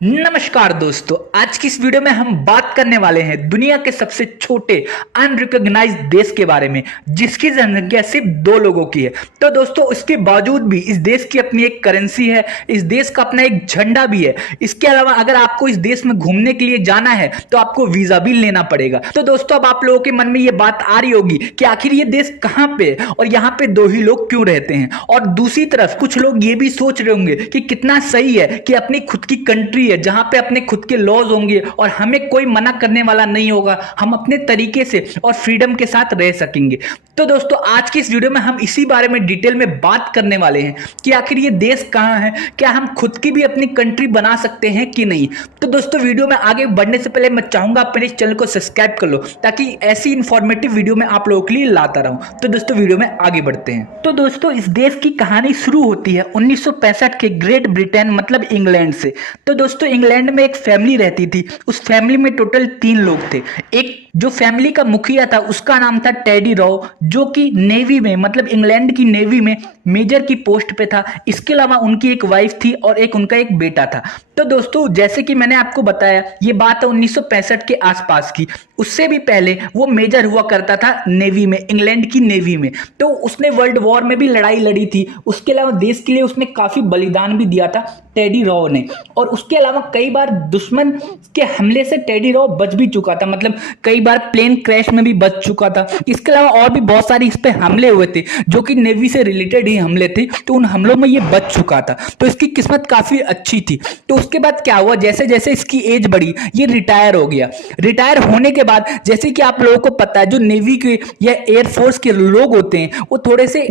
नमस्कार दोस्तों, आज की इस वीडियो में हम बात करने वाले हैं दुनिया के सबसे छोटे अनरिकॉग्नाइज्ड देश के बारे में, जिसकी जनसंख्या सिर्फ 2 लोगों की है। तो दोस्तों, इसके बावजूद भी इस देश की अपनी एक करेंसी है, इस देश का अपना एक झंडा भी है। इसके अलावा अगर आपको इस देश में घूमने के लिए जाना है तो आपको वीजा भी लेना पड़ेगा। तो दोस्तों, अब आप लोगों के मन में ये बात आ रही होगी कि आखिर ये देश कहाँ पे है और यहाँ पे 2 ही लोग क्यों रहते हैं। और दूसरी तरफ कुछ लोग ये भी सोच रहे होंगे कि कितना सही है कि अपनी खुद की कंट्री है जहां पे अपने खुद के लॉज होंगे और हमें कोई मना करने वाला नहीं होगा, हम अपने तरीके से और फ्रीडम के साथ रह सकेंगे। तो दोस्तों, आज की इस वीडियो में हम इसी बारे में डिटेल में बात करने वाले हैं कि आखिर ये देश कहां है, क्या हम खुद की भी अपनी कंट्री बना सकते हैं कि नहीं। तो दोस्तों, वीडियो में आगे बढ़ने से पहले मैं चाहूंगा आप मेरे इस चैनल को सब्सक्राइब कर लो, ताकि ऐसी इंफॉर्मेटिव वीडियो मैं आप लोगों के लिए लाता रहूं। तो दोस्तों, वीडियो में आगे बढ़ते हैं। तो दोस्तों, इस देश की कहानी शुरू होती है 1965 के ग्रेट ब्रिटेन मतलब इंग्लैंड से। तो दोस्तों, इंग्लैंड में एक फैमिली रहती थी। उस फैमिली में टोटल 3 लोग थे। एक जो फैमिली का मुखिया था उसका नाम था टेडी रॉ, जो कि नेवी में मतलब इंग्लैंड की नेवी में मेजर की पोस्ट पे था। इसके अलावा उनकी एक वाइफ थी और उनका एक बेटा था। तो दोस्तों, जैसे कि मैंने आपको बताया, ये बात है 1965 के आसपास की। उससे भी पहले वो मेजर हुआ करता था नेवी में, इंग्लैंड की नेवी में। तो उसने वर्ल्ड वॉर में भी लड़ाई लड़ी थी। उसके अलावा देश के लिए उसने काफी बलिदान भी दिया था टेडी रॉ ने। और उसके अलावा कई बार दुश्मन के हमले से टेडी रॉ बच भी चुका था, मतलब कई बार प्लेन क्रैश में भी बच चुका था। इसके अलावा और भी बहुत सारे इस पे हमले हुए थे जो कि नेवी से रिलेटेड ही हमले थे, तो उन हमलों में ये बच चुका था। तो इसकी किस्मत काफी अच्छी थी। तो उसके बाद क्या हुआ, जैसे जैसे इसकी एज बढ़ी ये रिटायर हो गया। रिटायर होने के बाद, जैसे कि आप लोगों को पता है, जो नेवी के या एयरफोर्स के लोग होते हैं वो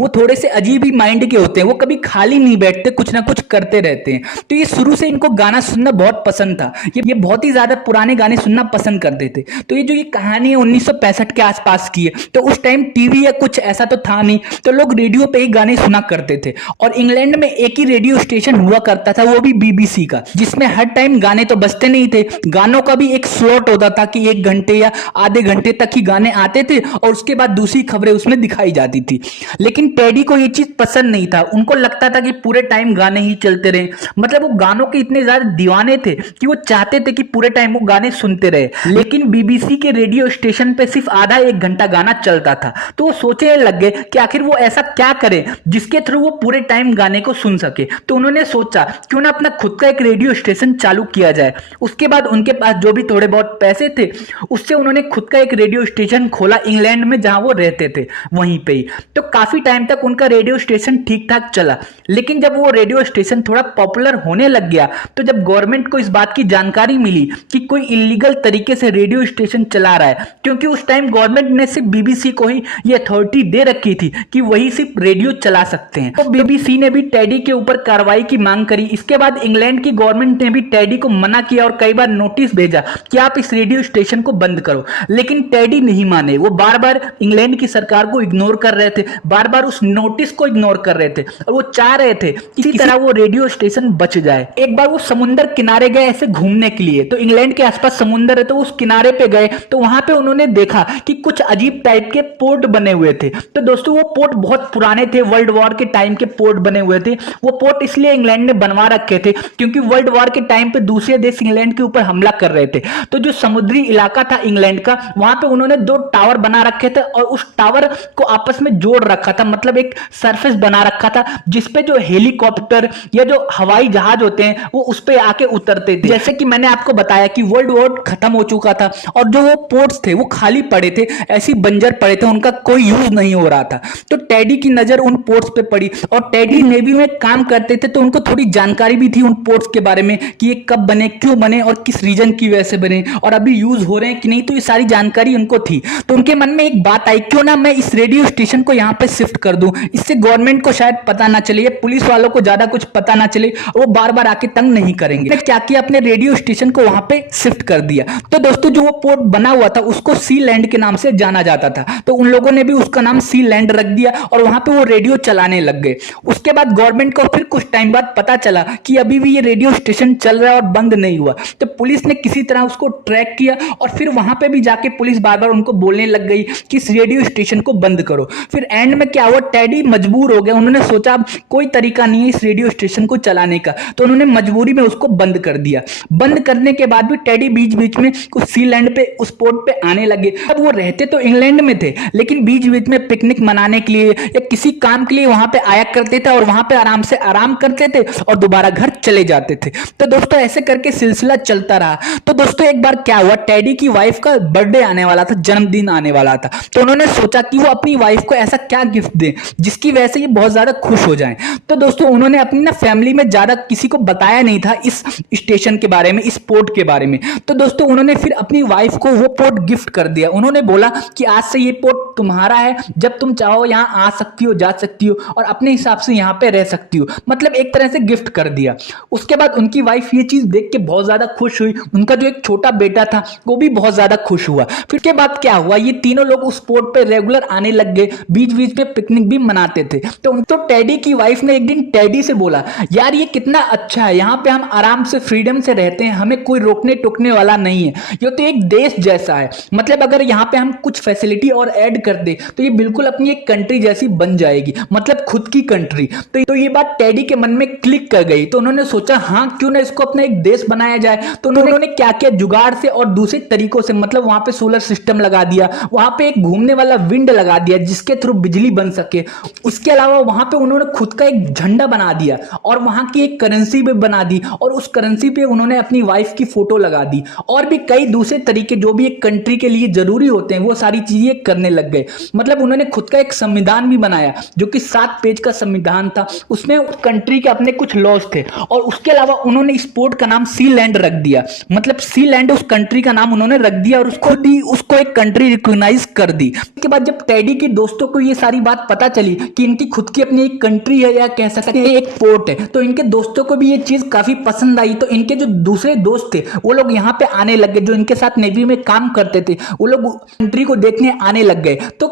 थोड़े से अजीब ही माइंड के होते हैं। वो कभी खाली नहीं बैठते, कुछ ना कुछ करते रहते हैं। तो ये शुरू से इनको गाना सुनना बहुत पसंद था। ये बहुत ही ज्यादा पुराने गाने सुनना पसंद करते थे। तो ये जो ये कहानी है 1965 के आसपास की है। तो उस टाइम टीवी या कुछ ऐसा तो था नहीं, तो लोग रेडियो पे ही गाने सुना करते थे। और इंग्लैंड में एक ही रेडियो स्टेशन हुआ करता था, वो भी बीबीसी का, जिसमें हर टाइम गाने तो बजते नहीं थे। गानों का भी एक स्लॉट होता था कि 1 घंटे या आधे घंटे तक ही गाने आते थे और उसके बाद दूसरी खबरें उसमें दिखाई जाती थी। लेकिन टेडी को ये चीज पसंद नहीं था। उनको लगता था कि पूरे टाइम गाने ही चलते रहे। मतलब वो गानों के इतने ज्यादा दीवाने थे कि वो चाहते थे कि पूरे टाइम वो गाने सुनते रहे। लेकिन बीबीसी के रेडियो स्टेशन पे सिर्फ आधा 1 घंटा गाना चलता था। तो वो सोचने लग गए कि आखिर वो ऐसा क्या करे जिसके थ्रू वो पूरे टाइम गाने को सुन सके। तो उन्होंने सोचा क्यों ना अपना खुद का एक रेडियो स्टेशन चालू किया जाए। उसके बाद उनके पास जो भी थोड़े बहुत पैसे थे उससे उन्होंने खुद का एक रेडियो स्टेशन खोला इंग्लैंड में, जहां वो रहते थे वहीं पे ही। तो काफी टाइम तक उनका रेडियो स्टेशन ठीक ठाक चला। लेकिन जब वो रेडियो स्टेशन थोड़ा पॉपुलर होने लग गया, तो जब गवर्नमेंट को इस बात की जानकारी मिली कि कोई इलीगल तरीके से रेडियो स्टेशन चला रहा है, क्योंकि उस टाइम गवर्नमेंट ने सिर्फ बीबीसी को ही ये अथॉरिटी दे रखी थी कि वही सिर्फ रेडियो चला सकते हैं, तो बीबीसी ने भी टेडी के ऊपर कार्रवाई की मांग करी। इसके बाद इंग्लैंड की गवर्नमेंट ने भी टेडी को मना किया और कई बार नोटिस भेजा कि आप इस रेडियो स्टेशन को बंद करो। लेकिन टेडी नहीं माने। वो बार बार इंग्लैंड की सरकार को इग्नोर कर रहे थे, बार बार उस नोटिस को इग्नोर कर रहे थे और वो चाह रहे थे किसी तरह वो रेडियो स्टेशन बच जाए। एक बार वो समुद्र किनारे गए ऐसे घूमने के लिए। तो इंग्लैंड के आसपास समुद्र है, तो उस किनारे पे गए तो वहां पे उन्होंने देखा कि कुछ अजीब टाइप के पोर्ट बने हुए थे। तो दोस्तों, वो पोर्ट बहुत पुराने थे, वर्ल्ड वॉर के टाइम के पोर्ट बने हुए थे। वो पोर्ट इसलिए इंग्लैंड ने बनवा रखे थे क्योंकि वर्ल्ड वॉर के टाइम पे दूसरे देश इंग्लैंड के ऊपर हमला कर रहे थे। तो जो समुद्री इलाका था इंग्लैंड का, वहां पे उन्होंने 2 टावर बना रखे थे और उस टावर को आपस में जोड़ रखा था, मतलब एक सरफेस बना रखा था जिसपे जो हेलीकॉप्टर या जो हवाई जहाज होते हैं वो उस पे आके उतरते थे। जैसे कि मैंने आपको बताया कि वर्ल्ड वॉर खत्म हो चुका था और जो वो पोर्ट्स थे वो खाली पड़े थे, ऐसी बंजर पड़े थे, उनका कोई यूज नहीं हो रहा था। तो टेडी की नजर उन पोर्ट्स पे पड़ी और टेडी नेवी में काम करते थे, तो उनको थोड़ी जानकारी भी थी उन पोर्ट्स के बारे में कि ये कब बने, क्यों बने और किस रीजन की वजह से बने और अभी यूज हो रहे हैं कि नहीं। तो ये सारी जानकारी उनको थी। तो उनके मन में एक बात आई, क्यों ना मैं इस रेडियो स्टेशन को यहाँ पे शिफ्ट कर दूं, इससे गवर्नमेंट को शायद पता ना चले, पुलिस वालों को ज्यादा कुछ पता ना चले और वो बार बार आके तंग नहीं करेंगे। क्या किया, अपने रेडियो स्टेशन को वहां पे शिफ्ट कर दिया। तो दोस्तों, जो वो पोर्ट बना हुआ था उसको सी लैंड के नाम से जाना जाता था। तो उन लोगों ने भी उसका नाम सी लैंड रख दिया और वहां पे वो रेडियो चला चलाने लग गए। उसके बाद गवर्नमेंट को फिर कुछ टाइम बाद पता चला कि अभी भी ये रेडियो स्टेशन चल रहा है और बंद नहीं हुआ, तो पुलिस ने किसी तरह उसको ट्रैक किया और फिर वहां पे भी जाके पुलिस बार बार उनको बोलने लग गई कि इस रेडियो स्टेशन को बंद करो। फिर एंड में क्या हुआ, टेडी मजबूर हो गया, उन्होंने सोचा अब कोई तरीका नहीं है इस रेडियो स्टेशन को चलाने का, तो उन्होंने मजबूरी में उसको बंद कर दिया। बंद करने के बाद भी टेडी बीच बीच में कुछ सीलैंड पे उस पोर्ट पे आने लगे। अब वो रहते तो इंग्लैंड में थे, लेकिन बीच बीच में पिकनिक मनाने के लिए या किसी काम के लिए वहां पे आया करते थे और वहां पे आराम से आराम करते थे और दोबारा घर चले जाते थे। तो दोस्तों ऐसे करके सिलसिला चलता रहा। तो दोस्तों एक बार क्या हुआ, टेडी की वाइफ का बर्थडे आने वाला था, जन्मदिन आने वाला था, तो उन्होंने सोचा कि वो अपनी वाइफ को ऐसा क्या गिफ्ट दें जिसकी वजह से ये बहुत ज्यादा खुश हो जाएं। तो दोस्तों उन्होंने अपनी ना फैमिली में ज्यादा किसी को बताया नहीं था इस स्टेशन के बारे में, इस पोर्ट के बारे में। तो दोस्तों उन्होंने फिर अपनी वाइफ को वो पोर्ट गिफ्ट कर दिया। उन्होंने बोला कि आज से ये पोर्ट तुम्हारा है, जब तुम चाहो यहाँ आ सकती हो, जा सकती हो और अपने हिसाब से यहाँ पे रह सकती हो, मतलब एक तरह से गिफ्ट कर दिया। उसके बाद उनकी वाइफ ये चीज देख के बहुत ज्यादा खुश हुई, उनका जो एक छोटा बेटा था वो भी बहुत ज्यादा खुश हुआ। फिर के बाद क्या हुआ, ये तीनों लोग उस पोर्ट पे रेगुलर आने लग गए, बीच बीच में पिकनिक भी मनाते थे। तो टेडी की वाइफ ने एक दिन टेडी से बोला, यार ये कितना अच्छा है, यहाँ पे हम आराम से फ्रीडम से रहते हैं, हमें कोई रोकने टोकने वाला नहीं है, ये तो एक देश जैसा है, मतलब अगर यहाँ पे हम कुछ फैसिलिटी और ऐड कर दे तो ये बिल्कुल अपनी एक कंट्री जैसी बन जाएगी, मतलब खुद की कंट्री। तो ये बात टेडी के मन में क्लिक कर गई, तो उन्होंने सोचा हाँ क्यों ना इसको अपना एक देश बनाया जाए। तो उन्होंने क्या किया, जुगाड़ से और दूसरे तरीकों से, मतलब वहां पे सोलर सिस्टम लगा दिया, वहां पे एक घूमने वाला विंड लगा दिया जिसके थ्रू बिजली बन सके। उसके अलावा वहां पे उन्होंने खुद का एक झंडा बना दिया और वहां की एक करेंसी भी बना दी और उस करेंसी पे उन्होंने अपनी वाइफ की फोटो लगा दी और भी कई दूसरे तरीके जो भी एक कंट्री के लिए जरूरी होते हैं वो सारी चीजें करने लग गए। मतलब उन्होंने खुद का एक संविधान भी बनाया जो कि 7 पेज का संविधान था, उसमें उस कंट्री के अपने कुछ लॉज थे और उसके अलावा उन्होंने इस पोर्ट का नाम सी लैंड रख दिया, मतलब सी लैंड उस कंट्री का नाम उन्होंने रख दिया और खुद ही उसको एक कंट्री रिकॉग्नाइज कर दी। उसके बाद जब टेडी के दोस्तों को ये सारी बात पता चली कि इनकी खुद की अपनी एक कंट्री है या कह सकते हैं एक पोर्ट है, तो इनके दोस्तों को भी ये चीज काफी पसंद आई। तो इनके जो दूसरे दोस्त थे वो लोग यहाँ पे आने लग गए, जो इनके साथ नेवी में काम करते थे वो लोग कंट्री को देखने आने लग गए। तो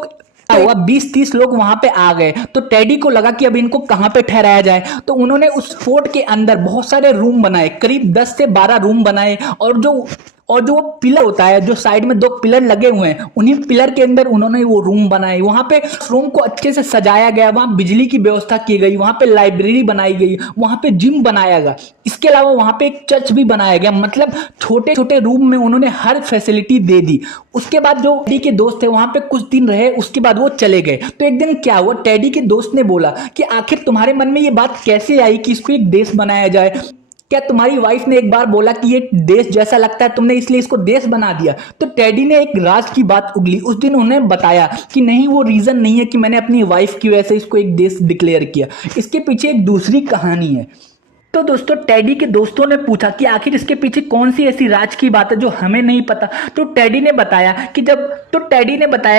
हुआ 20-30 लोग वहां पे आ गए, तो टेडी को लगा कि अब इनको कहां पे ठहराया जाए। तो उन्होंने उस फोर्ट के अंदर बहुत सारे रूम बनाए, करीब 10 से 12 रूम बनाए और जो पिलर होता है, जो साइड में 2 पिलर लगे हुए हैं, उन्हीं पिलर के अंदर उन्होंने वो रूम बनाए। वहां पे रूम को अच्छे से सजाया गया, वहां बिजली की व्यवस्था की गई, वहां पे लाइब्रेरी बनाई गई, वहां पे जिम बनाया गया। इसके अलावा वहां पे एक चर्च भी बनाया गया, मतलब छोटे छोटे रूम में उन्होंने हर फैसिलिटी दे दी। उसके बाद जो टेडी के दोस्त थे वहां पे कुछ दिन रहे, उसके बाद वो चले गए। तो एक दिन क्या हुआ, टेडी के दोस्त ने बोला कि आखिर तुम्हारे मन में ये बात कैसे आई कि इसको एक देश बनाया जाए, क्या तुम्हारी वाइफ ने एक बार बोला कि ये देश जैसा लगता है, तुमने इसलिए इसको देश बना दिया? तो टेडी ने एक राज की बात उगली, उस दिन उन्हें बताया कि नहीं, वो रीजन नहीं है कि मैंने अपनी वाइफ की वजह से इसको एक देश डिक्लेयर किया, इसके पीछे एक दूसरी कहानी है। तो दोस्तों टेडी के दोस्तों ने पूछा कि आखिर इसके पीछे कौन सी ऐसी राज की बात है जो हमें नहीं पता। तो टेडी ने बताया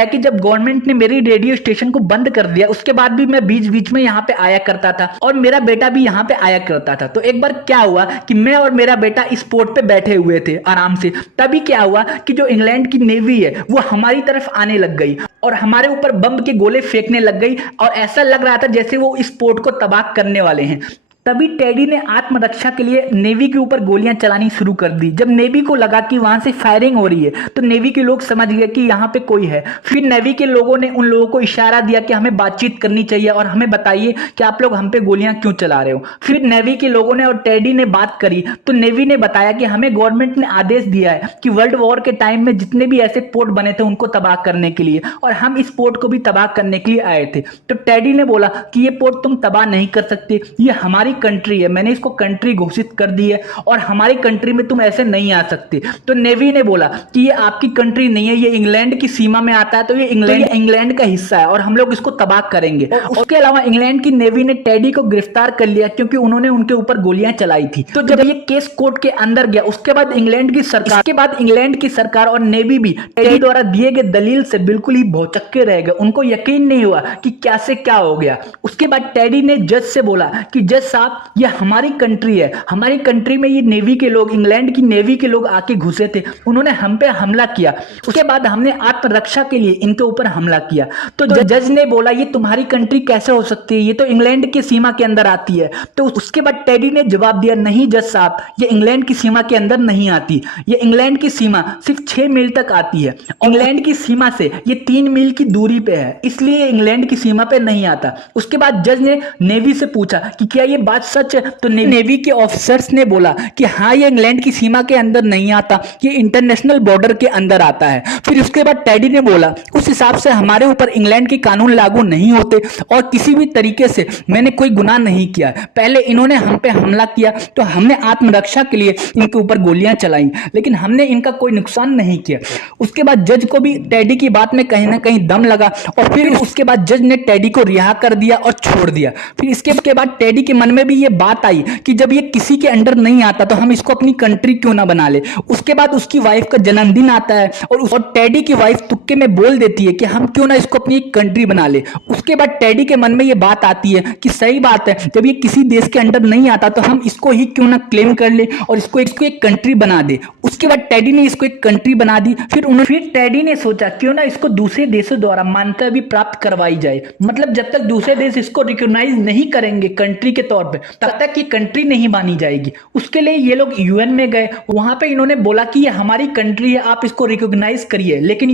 कि जब गवर्नमेंट ने मेरी रेडियो स्टेशन को बंद कर दिया, उसके बाद भी मैं बीच बीच में यहाँ पे आया करता था और मेरा बेटा भी यहाँ पे आया करता था। तो एक बार क्या हुआ कि मैं और मेरा बेटा इस पोर्ट पे बैठे हुए थे आराम से, तभी क्या हुआ कि जो इंग्लैंड की नेवी है वो हमारी तरफ आने लग गई और हमारे ऊपर बम के गोले फेंकने लग गई और ऐसा लग रहा था जैसे वो इस पोर्ट को तबाह करने वाले हैं। तभी टेडी ने आत्मरक्षा के लिए नेवी के ऊपर गोलियां चलानी शुरू कर दी। जब नेवी को लगा कि वहां से फायरिंग हो रही है तो नेवी के लोग समझ गए कि यहाँ पे कोई है। फिर नेवी के लोगों ने उन लोगों को इशारा दिया कि हमें बातचीत करनी चाहिए और हमें बताइए कि आप लोग हम पे गोलियां क्यों चला रहे हो। फिर नेवी के लोगों ने और टेडी ने बात करी तो नेवी ने बताया कि हमें गवर्नमेंट ने आदेश दिया है कि वर्ल्ड वॉर के टाइम में जितने भी ऐसे पोर्ट बने थे उनको तबाह करने के लिए, और हम इस पोर्ट को भी तबाह करने के लिए आए थे। तो टेडी ने बोला कि ये पोर्ट तुम तबाह नहीं कर सकते, ये हमारी कंट्री है, मैंने इसको कंट्री घोषित कर दी है और हमारी कंट्री में तुम ऐसे नहीं आ सकते। तो नेवी ने बोला कि ये आपकी कंट्री नहीं है, ये इंग्लैंड की सीमा में आता है, तो ये इंग्लैंड का हिस्सा है और हम लोग इसको तबाह करेंगे। और उसके अलावा इंग्लैंड की नेवी ने टेडी को गिरफ्तार कर लिया क्योंकि उन्होंने उनके ऊपर गोलियां चलाई थी। तो जब ये केस कोर्ट के अंदर गया, उसके बाद इंग्लैंड की सरकार और नेवी भी टेडी द्वारा दिए गए दलील से बिल्कुल ही भौचक्के रह गए। उनको यकीन नहीं हुआ कि क्या से क्या हो गया। उसके बाद टेडी ने जज से बोला कि जज साहब, साहब ये हमारी कंट्री है, हमारी कंट्री में ये नेवी के लोग, इंग्लैंड की नेवी के लोग आके घुसे थे, उन्होंने हम पे हमला किया, उसके बाद हमने आत्मरक्षा के लिए इनके ऊपर हमला किया। तो जज ने बोला ये तुम्हारी कंट्री कैसे हो सकती है, ये तो इंग्लैंड की सीमा के अंदर आती है। तो उसके बाद टेडी ने जवाब दिया नहीं जज साहब, ये इंग्लैंड की सीमा के अंदर नहीं आती, ये इंग्लैंड की सीमा सिर्फ 6 मील तक आती है, इंग्लैंड की सीमा से ये 3 मील की दूरी पे है, इसलिए इंग्लैंड की सीमा पे नहीं आता। उसके बाद जज ने नेवी से पूछा कि क्या ये बात सच है, तो नेवी के ऑफिसर्स ने बोला कि हाँ ये इंग्लैंड की सीमा के अंदर नहीं आता, ये इंटरनेशनल बॉर्डर के अंदर आता है। फिर उसके बाद टेडी ने बोला उस हिसाब से हमारे ऊपर इंग्लैंड के कानून लागू नहीं होते और किसी भी तरीके से मैंने कोई गुनाह नहीं किया, पहले इन्होंने हम पे हमला किया तो हमने आत्मरक्षा के लिए इनके ऊपर गोलियां चलाई, लेकिन हमने इनका कोई नुकसान नहीं किया। उसके बाद जज को भी टेडी की बात में कहीं ना कहीं दम लगा और फिर उसके बाद जज ने टेडी को रिहा कर दिया और छोड़ दिया। फिर इसके बाद टेडी के मन में भी ये बात आई कि जब ये किसी के अंडर नहीं आता तो हम इसको अपनी कंट्री क्यों ना बना ले। उसके बाद उसकी वाइफ का जन्मदिन आता है और टेडी की वाइफ तुक्के में बोल देती है कि हम क्यों ना इसको अपनी एक कंट्री बना ले। उसके बाद टेडी के मन में ये बात आती है कि सही बात है, जब ये किसी देश के अंडर नहीं आता तो हम इसको ही क्यों ना क्लेम कर ले और इसको एक कंट्री बना दे। उसके बाद टेडी ने इसको एक कंट्री बना दी। फिर टेडी ने सोचा क्यों ना इसको दूसरे देशों द्वारा मान्यता भी प्राप्त करवाई जाए, मतलब जब तक दूसरे देश इसको रिकॉग्नाइज नहीं करेंगे कंट्री के तौर पे तब तक ये कंट्री नहीं मानी जाएगी। उसके लिए ये लोग यूएन में गए, वहां पे इन्होंने बोला कि ये हमारी कंट्री है, आप इसको रिकॉग्नाइज करिए, लेकिन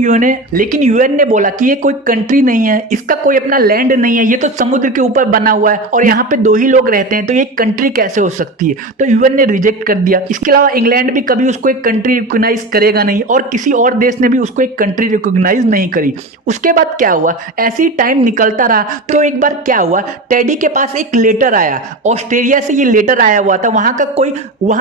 यूएन ने बोला कि ये कोई कंट्री नहीं है, इसका कोई अपना लैंड नहीं है, ये तो समुद्र के ऊपर बना हुआ है और यहाँ पे 2 ही लोग रहते हैं, तो ये कंट्री कैसे हो सकती है। तो यूएन ने रिजेक्ट कर दिया। इसके अलावा इंग्लैंड भी कभी उसको एक कंट्री रिकॉग्नाइज करेगा नहीं और किसी और देश ने भी उसको एक कंट्री रिकॉग्नाइज नहीं करी। उसके बाद क्या हुआ, ऐसे ही टाइम निकलता रहा तो एक बार क्या हुआ, टेडी के पास एक लेटर आया, ऑस्ट्रेलिया से ये लेटर आया हुआ था। वहां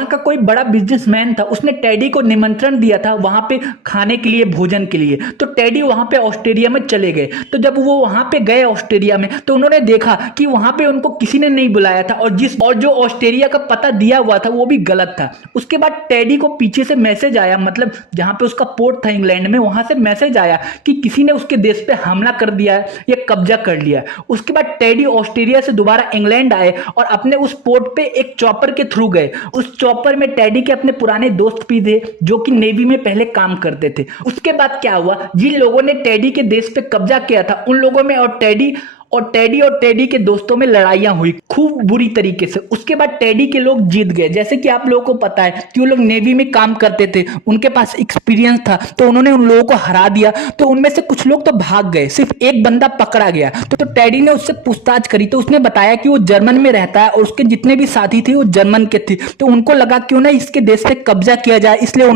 का कोई बड़ा बिजनेसमैन था, उसने टेडी को निमंत्रण दिया था वहां पे खाने के लिए, भोजन के लिए। तो टेडी वहां पे ऑस्ट्रेलिया में चले गए। तो जब वो वहां पे गए ऑस्ट्रेलिया में तो उन्होंने देखा कि वहां पे उनको किसी ने नहीं बुलाया था और जो ऑस्ट्रेलिया का पता दिया हुआ था वो भी गलत था। उसके बाद टेडी को पीछे से मैसेज आया, मतलब जहां पे उसका पोर्ट था इंग्लैंड में, वहां से मैसेज आया कि किसी ने उसके देश पे हमला कर दिया है या कब्जा कर लिया है। उसके बाद टेडी ऑस्ट्रेलिया से दोबारा इंग्लैंड आए और अपने उस पोर्ट पे एक चॉपर के थ्रू गए। उस चॉपर में टेडी के अपने पुराने दोस्त भी थे जो कि नेवी में पहले काम करते थे। उसके बाद क्या हुआ, जिन लोगों ने टेडी के देश पे कब्जा किया था उन लोगों में और टेडी के दोस्तों में लड़ाइयां हुई खूब बुरी तरीके से। उसके बाद टेडी के लोग जीत गए। जैसे कि आप लोगों को पता है कि वो लोग नेवी में काम करते थे, उनके पास एक्सपीरियंस था, तो उन्होंने उन लोगों को हरा दिया। तो उनमें से कुछ लोग तो भाग गए, सिर्फ एक बंदा पकड़ा गया। तो टेडी ने उससे पूछताछ करी तो उसने बताया कि वो जर्मन में रहता है और उसके जितने भी साथी थे वो जर्मन के थे। तो उनको लगा क्यों ना इसके देश पे कब्जा किया जाए, इसलिए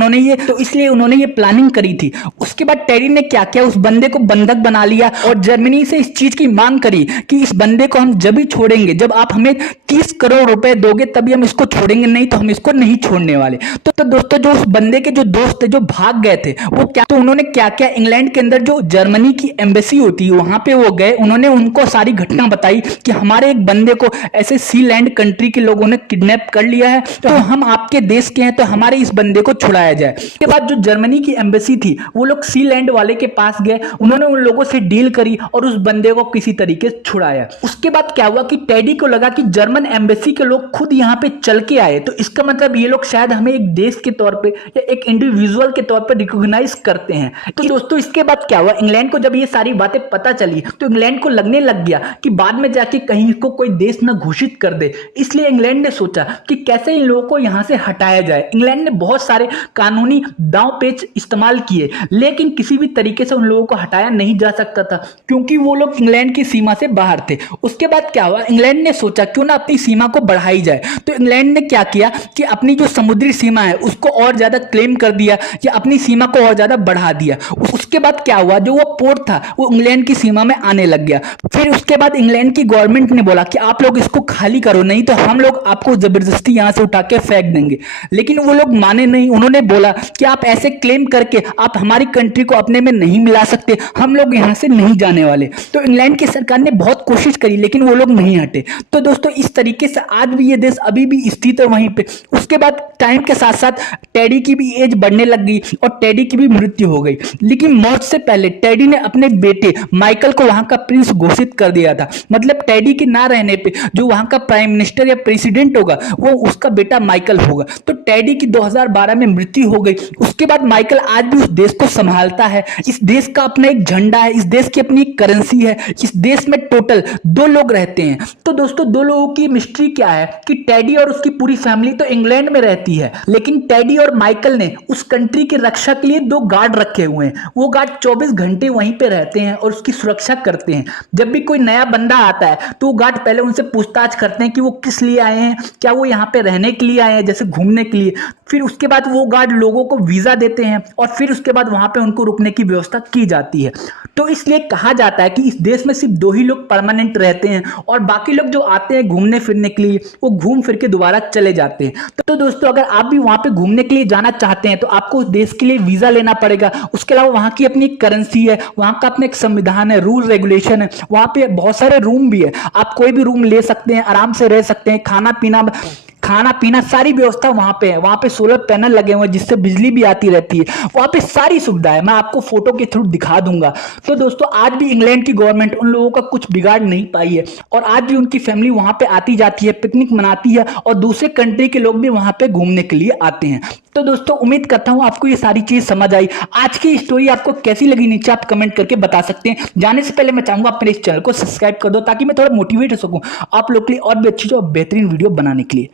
उन्होंने ये प्लानिंग करी थी। उसके बाद टेडी ने क्या किया, उस बंदे को बंधक बना लिया और जर्मनी से इस चीज की मांग करी कि इस बंदे को हम जब ही छोड़ेंगे जब आप हमें 30 करोड़ रुपए दोगे तभी हम इसको छोड़ेंगे, नहीं तो हम इसको नहीं छोड़ने वाले। तो दोस्तों जो उस बंदे के जो दोस्त थे जो भाग गए थे वो क्या, तो उन्होंने क्या किया, इंग्लैंड के अंदर जो जर्मनी की एम्बेसी होती है वहां पे वो गए, उन्होंने उनको सारी घटना बताई कि हमारे एक बंदे को ऐसे सी लैंड कंट्री के लोगों ने किडनैप कर लिया है, तो हम आपके देश के हैं तो हमारे इस बंदे को छुड़ाया जाए। उसके बाद जो जर्मनी की एम्बेसी थी वो लोग सी लैंड वाले के पास गए, उन्होंने उन लोगों से डील करी और उस बंदे को किसी तरीके से छुड़ाया। उसके बाद क्या हुआ कि टेडी को लगा कि जर्मन एम्बेसी के लोग खुद यहाँ पे चल के आए, तो इसका मतलब ये लोग शायद हमें एक देश के तौर पे या एक इंडिविजुअल के तौर पे रिकॉग्नाइज करते हैं। तो दोस्तों इसके बाद क्या हुआ, इंग्लैंड को जब ये सारी बातें पता चली तो इंग्लैंड को लगने लग गया कि बाद में जाके कहीं इसको कोई देश ना घोषित कर दे। इसलिए इंग्लैंड ने सोचा कि कैसे इन लोगों को यहाँ से हटाया जाए। इंग्लैंड ने बहुत सारे कानूनी दांव पेच इस्तेमाल किए, लेकिन किसी भी तरीके से उन लोगों को हटाया नहीं जा सकता था क्योंकि वो लोग इंग्लैंड की सीमा से बाहर थे। उसके बाद क्या हुआ, इंग्लैंड ने सोचा क्यों ना अपनी सीमा को बढ़ाई जाए। तो इंग्लैंड ने क्या किया कि अपनी जो समुद्री सीमा है उसको और ज्यादा क्लेम कर दिया या अपनी सीमा को और ज्यादा बढ़ा दिया। उसके बाद क्या हुआ, जो वो पोर्ट था वो इंग्लैंड की सीमा में आने लग गया। फिर उसके बाद इंग्लैंड की गवर्नमेंट ने बोला कि आप लोग इसको खाली करो, नहीं तो हम लोग आपको जबरदस्ती यहां से उठा के फेंक देंगे। लेकिन वो लोग माने नहीं, उन्होंने बोला कि आप ऐसे क्लेम करके आप हमारी कंट्री को अपने में नहीं मिला सकते, हम लोग यहां से नहीं जाने वाले। तो इंग्लैंड की सरकार ने बहुत कोशिश करी लेकिन वो लोग नहीं हटे। तो दोस्तों इस तरीके से आज भी ये देश अभी भी स्थित है वहीं पे। उसके बाद टाइम के साथ साथ टेडी की भी एज बढ़ने लग गई और टेडी की भी मृत्यु हो गई। लेकिन मौत से पहले टेडी ने अपने बेटे माइकल को वहां का प्रिंस घोषित कर दिया था। मतलब टेडी के ना रहने पे जो वहां का प्राइम मिनिस्टर या प्रेसिडेंट होगा वो उसका बेटा माइकल होगा। तो टेडी की 2012 में मृत्यु हो गई। उसके बाद माइकल आज भी उस देश को संभालता है। इस देश का अपना एक झंडा है, इस देश की अपनी एक करेंसी है। इस देश में टोटल 2 लोग रहते हैं। तो दोस्तों 2 लोगों की मिस्ट्री क्या है कि टेडी और उसकी पूरी फैमिली तो इंग्लैंड में रहती है, लेकिन टेडी और माइकल ने उस कंट्री की रक्षा के लिए 2 गार्ड रखे हुए हैं। वो गार्ड 24 घंटे वहीं पे रहते हैं और उसकी सुरक्षा करते हैं। जब भी कोई नया बंदा आता है तो वो गार्ड पहले उनसे पूछताछ करते हैं कि वो किस लिए आए हैं, क्या वो यहाँ पे रहने के लिए आए हैं, जैसे घूमने के लिए। फिर उसके बाद वो गार्ड लोगों को वीजा देते हैं और फिर उसके बाद वहां पे उनको रुकने की व्यवस्था की जाती है। तो इसलिए कहा जाता है कि इस देश में सिर्फ 2 ही लोग परमानेंट रहते हैं और बाकी लोग जो आते हैं घूमने फिरने के लिए वो घूम फिर के दोबारा चले जाते हैं। तो दोस्तों अगर आप भी वहां पे घूमने के लिए जाना चाहते हैं तो आपको उस देश के लिए वीजा लेना पड़ेगा। उसके अलावा वहां की अपनी करेंसी है, वहां का अपना एक संविधान है, रूल रेगुलेशन है, वहां पे बहुत सारे रूम भी है। आप कोई भी रूम ले सकते हैं, आराम से रह सकते हैं। खाना पीना सारी व्यवस्था वहां पे है। वहां पे सोलर पैनल लगे हुए हैं जिससे बिजली भी आती रहती है। वहां पे सारी सुविधा है, मैं आपको फोटो के थ्रू दिखा दूंगा। तो दोस्तों आज भी इंग्लैंड की गवर्नमेंट उन लोगों का कुछ बिगाड़ नहीं पाई है और आज भी उनकी फैमिली वहां पे आती जाती है, पिकनिक मनाती है और दूसरे कंट्री के लोग भी वहां पे घूमने के लिए आते हैं। तो दोस्तों उम्मीद करता हूं आपको ये सारी चीज समझ आई। आज की स्टोरी आपको कैसी लगी नीचे आप कमेंट करके बता सकते हैं। जाने से पहले मैं चाहूंगा आप मेरे इस चैनल को सब्सक्राइब कर दो ताकि मैं थोड़ा मोटिवेट हो सकूं आप लोग के लिए और भी अच्छी और बेहतरीन वीडियो बनाने के लिए।